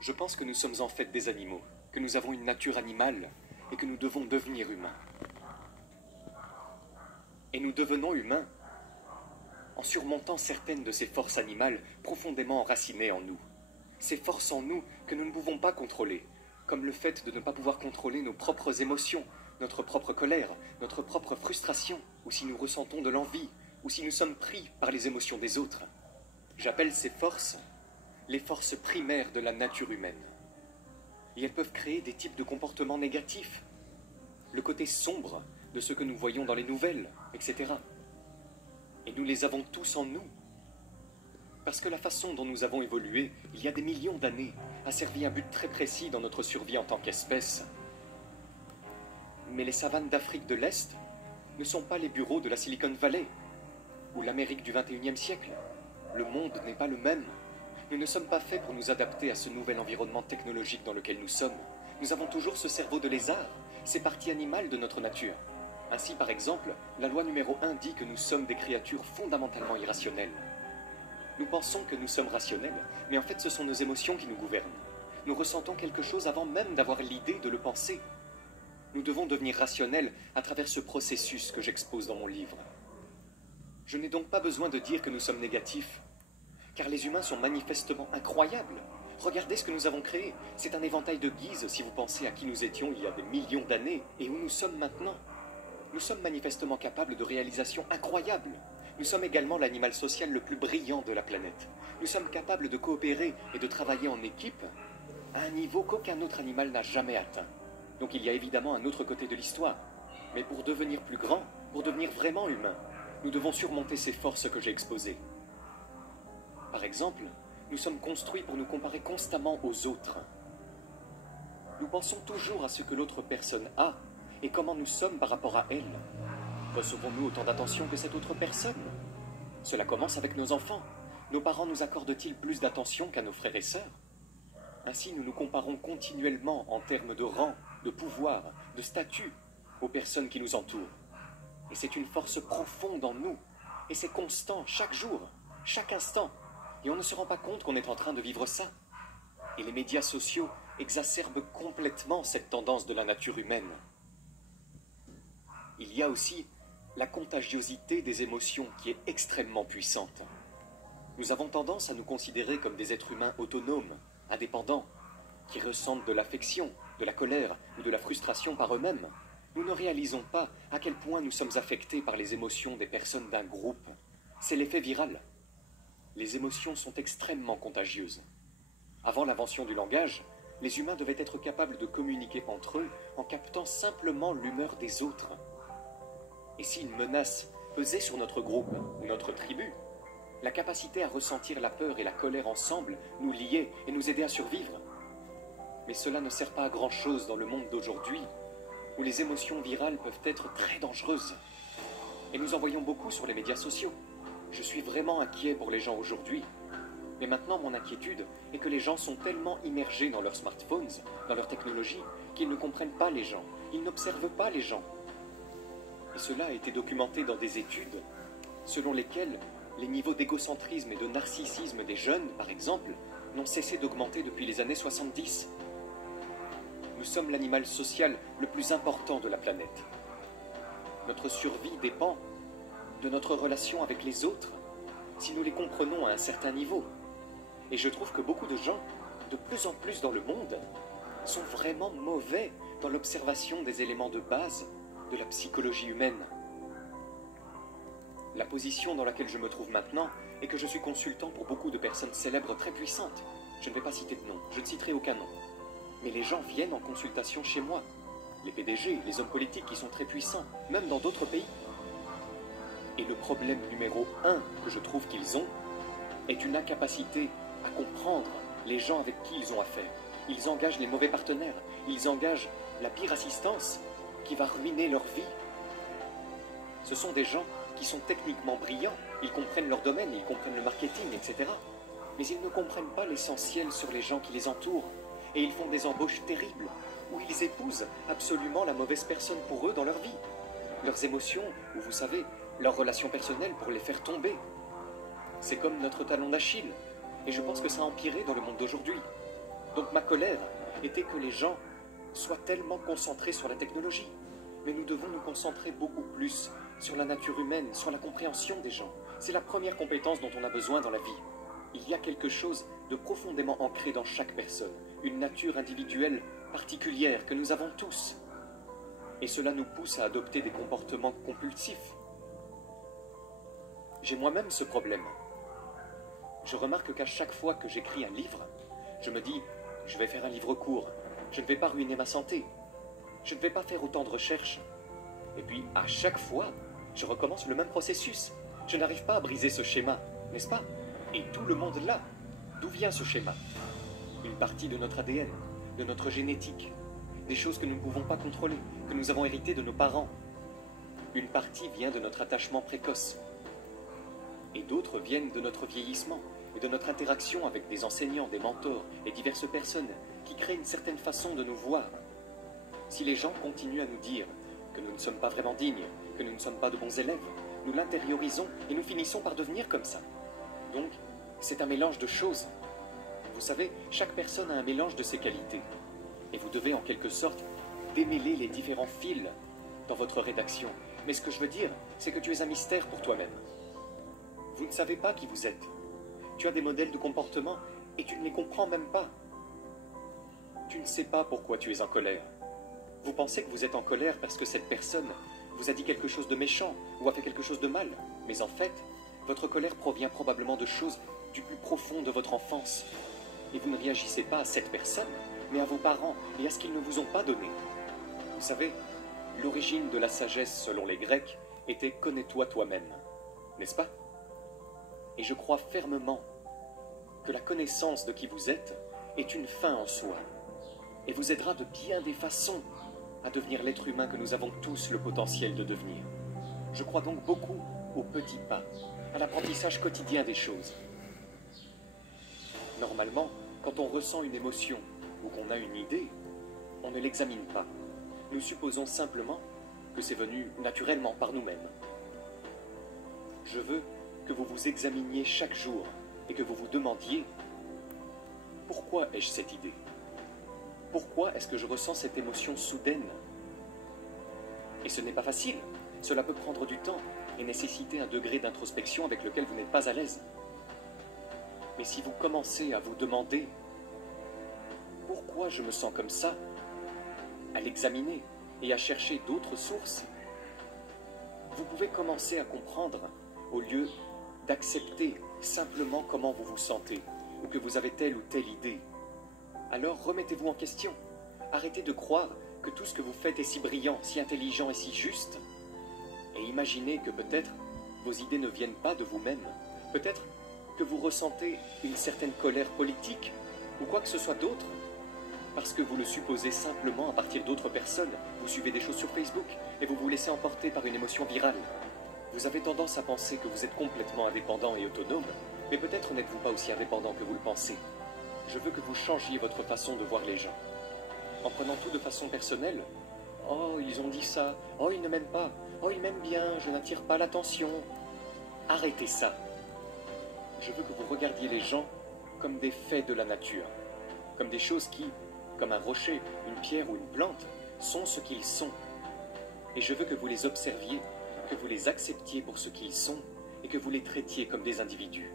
Je pense que nous sommes en fait des animaux, que nous avons une nature animale et que nous devons devenir humains. Et nous devenons humains en surmontant certaines de ces forces animales profondément enracinées en nous. Ces forces en nous que nous ne pouvons pas contrôler, comme le fait de ne pas pouvoir contrôler nos propres émotions, notre propre colère, notre propre frustration, ou si nous ressentons de l'envie, ou si nous sommes pris par les émotions des autres. J'appelle ces forces les forces primaires de la nature humaine. Et elles peuvent créer des types de comportements négatifs, le côté sombre de ce que nous voyons dans les nouvelles, etc. Et nous les avons tous en nous. Parce que la façon dont nous avons évolué, il y a des millions d'années, a servi un but très précis dans notre survie en tant qu'espèce. Mais les savanes d'Afrique de l'Est ne sont pas les bureaux de la Silicon Valley, ou l'Amérique du XXIe siècle. Le monde n'est pas le même. Nous ne sommes pas faits pour nous adapter à ce nouvel environnement technologique dans lequel nous sommes. Nous avons toujours ce cerveau de lézard, ces parties animales de notre nature. Ainsi, par exemple, la loi numéro 1 dit que nous sommes des créatures fondamentalement irrationnelles. Nous pensons que nous sommes rationnels, mais en fait ce sont nos émotions qui nous gouvernent. Nous ressentons quelque chose avant même d'avoir l'idée de le penser. Nous devons devenir rationnels à travers ce processus que j'expose dans mon livre. Je n'ai donc pas besoin de dire que nous sommes négatifs, car les humains sont manifestement incroyables. Regardez ce que nous avons créé. C'est un éventail de guises si vous pensez à qui nous étions il y a des millions d'années et où nous sommes maintenant. Nous sommes manifestement capables de réalisations incroyables. Nous sommes également l'animal social le plus brillant de la planète. Nous sommes capables de coopérer et de travailler en équipe à un niveau qu'aucun autre animal n'a jamais atteint. Donc il y a évidemment un autre côté de l'histoire. Mais pour devenir plus grand, pour devenir vraiment humain, nous devons surmonter ces forces que j'ai exposées. Par exemple, nous sommes construits pour nous comparer constamment aux autres. Nous pensons toujours à ce que l'autre personne a et comment nous sommes par rapport à elle. Recevons-nous autant d'attention que cette autre personne? Cela commence avec nos enfants. Nos parents nous accordent-ils plus d'attention qu'à nos frères et sœurs? Ainsi, nous nous comparons continuellement en termes de rang, de pouvoir, de statut aux personnes qui nous entourent. Et c'est une force profonde en nous. Et c'est constant, chaque jour, chaque instant. Et on ne se rend pas compte qu'on est en train de vivre ça. Et les médias sociaux exacerbent complètement cette tendance de la nature humaine. Il y a aussi la contagiosité des émotions qui est extrêmement puissante. Nous avons tendance à nous considérer comme des êtres humains autonomes, indépendants, qui ressentent de l'affection, de la colère ou de la frustration par eux-mêmes. Nous ne réalisons pas à quel point nous sommes affectés par les émotions des personnes d'un groupe. C'est l'effet viral. Les émotions sont extrêmement contagieuses. Avant l'invention du langage, les humains devaient être capables de communiquer entre eux en captant simplement l'humeur des autres. Et si une menace pesait sur notre groupe ou notre tribu, la capacité à ressentir la peur et la colère ensemble nous liait et nous aidait à survivre. Mais cela ne sert pas à grand-chose dans le monde d'aujourd'hui, où les émotions virales peuvent être très dangereuses. Et nous en voyons beaucoup sur les médias sociaux. Je suis vraiment inquiet pour les gens aujourd'hui. Mais maintenant, mon inquiétude est que les gens sont tellement immergés dans leurs smartphones, dans leur technologie, qu'ils ne comprennent pas les gens. Ils n'observent pas les gens. Et cela a été documenté dans des études selon lesquelles les niveaux d'égocentrisme et de narcissisme des jeunes, par exemple, n'ont cessé d'augmenter depuis les années 70. Nous sommes l'animal social le plus important de la planète. Notre survie dépend de notre relation avec les autres, si nous les comprenons à un certain niveau. Et je trouve que beaucoup de gens, de plus en plus dans le monde, sont vraiment mauvais dans l'observation des éléments de base de la psychologie humaine. La position dans laquelle je me trouve maintenant est que je suis consultant pour beaucoup de personnes célèbres très puissantes. Je ne vais pas citer de nom, je ne citerai aucun nom. Mais les gens viennent en consultation chez moi. Les PDG, les hommes politiques qui sont très puissants, même dans d'autres pays. Et le problème numéro 1 que je trouve qu'ils ont est une incapacité à comprendre les gens avec qui ils ont affaire. Ils engagent les mauvais partenaires, ils engagent la pire assistance qui va ruiner leur vie. Ce sont des gens qui sont techniquement brillants, ils comprennent leur domaine, ils comprennent le marketing, etc. Mais ils ne comprennent pas l'essentiel sur les gens qui les entourent. Et ils font des embauches terribles, où ils épousent absolument la mauvaise personne pour eux dans leur vie. Leurs émotions, ou vous savez, leurs relations personnelles pour les faire tomber. C'est comme notre talon d'Achille, et je pense que ça a empiré dans le monde d'aujourd'hui. Donc ma colère était que les gens soient tellement concentrés sur la technologie. Mais nous devons nous concentrer beaucoup plus sur la nature humaine, sur la compréhension des gens. C'est la première compétence dont on a besoin dans la vie. Il y a quelque chose de profondément ancré dans chaque personne, une nature individuelle particulière que nous avons tous. Et cela nous pousse à adopter des comportements compulsifs. J'ai moi-même ce problème. Je remarque qu'à chaque fois que j'écris un livre, je me dis, je vais faire un livre court, je ne vais pas ruiner ma santé, je ne vais pas faire autant de recherches. Et puis, à chaque fois, je recommence le même processus. Je n'arrive pas à briser ce schéma, n'est-ce pas? Et tout le monde là. D'où vient ce schéma? Une partie de notre ADN, de notre génétique, des choses que nous ne pouvons pas contrôler, que nous avons héritées de nos parents. Une partie vient de notre attachement précoce. Et d'autres viennent de notre vieillissement et de notre interaction avec des enseignants, des mentors et diverses personnes qui créent une certaine façon de nous voir. Si les gens continuent à nous dire que nous ne sommes pas vraiment dignes, que nous ne sommes pas de bons élèves, nous l'intériorisons et nous finissons par devenir comme ça. Donc, c'est un mélange de choses. Vous savez, chaque personne a un mélange de ses qualités. Et vous devez en quelque sorte démêler les différents fils dans votre rédaction. Mais ce que je veux dire, c'est que tu es un mystère pour toi-même. Vous ne savez pas qui vous êtes. Tu as des modèles de comportement et tu ne les comprends même pas. Tu ne sais pas pourquoi tu es en colère. Vous pensez que vous êtes en colère parce que cette personne vous a dit quelque chose de méchant ou a fait quelque chose de mal. Mais en fait, votre colère provient probablement de choses du plus profond de votre enfance. Et vous ne réagissez pas à cette personne, mais à vos parents et à ce qu'ils ne vous ont pas donné. Vous savez, l'origine de la sagesse selon les Grecs était « connais-toi toi-même », n'est-ce pas? Et je crois fermement que la connaissance de qui vous êtes est une fin en soi et vous aidera de bien des façons à devenir l'être humain que nous avons tous le potentiel de devenir. Je crois donc beaucoup aux petits pas, à l'apprentissage quotidien des choses. Normalement, quand on ressent une émotion ou qu'on a une idée, on ne l'examine pas. Nous supposons simplement que c'est venu naturellement par nous-mêmes. Je veux que vous vous examiniez chaque jour et que vous vous demandiez « Pourquoi ai-je cette idée ? Pourquoi est-ce que je ressens cette émotion soudaine ?» Et ce n'est pas facile, cela peut prendre du temps et nécessiter un degré d'introspection avec lequel vous n'êtes pas à l'aise. Mais si vous commencez à vous demander « Pourquoi je me sens comme ça ?», à l'examiner et à chercher d'autres sources, vous pouvez commencer à comprendre au lieu d'accepter simplement comment vous vous sentez ou que vous avez telle ou telle idée. Alors remettez-vous en question. Arrêtez de croire que tout ce que vous faites est si brillant, si intelligent et si juste. Et imaginez que peut-être vos idées ne viennent pas de vous-même. Peut-être que vous ressentez une certaine colère politique ou quoi que ce soit d'autre. Parce que vous le supposez simplement à partir d'autres personnes. Vous suivez des choses sur Facebook et vous vous laissez emporter par une émotion virale. Vous avez tendance à penser que vous êtes complètement indépendant et autonome, mais peut-être n'êtes-vous pas aussi indépendant que vous le pensez. Je veux que vous changiez votre façon de voir les gens. En prenant tout de façon personnelle, « Oh, ils ont dit ça. Oh, ils ne m'aiment pas. Oh, ils m'aiment bien. Je n'attire pas l'attention. » Arrêtez ça. Je veux que vous regardiez les gens comme des faits de la nature, comme des choses qui, comme un rocher, une pierre ou une plante, sont ce qu'ils sont. Et je veux que vous les observiez, que vous les acceptiez pour ce qu'ils sont et que vous les traitiez comme des individus.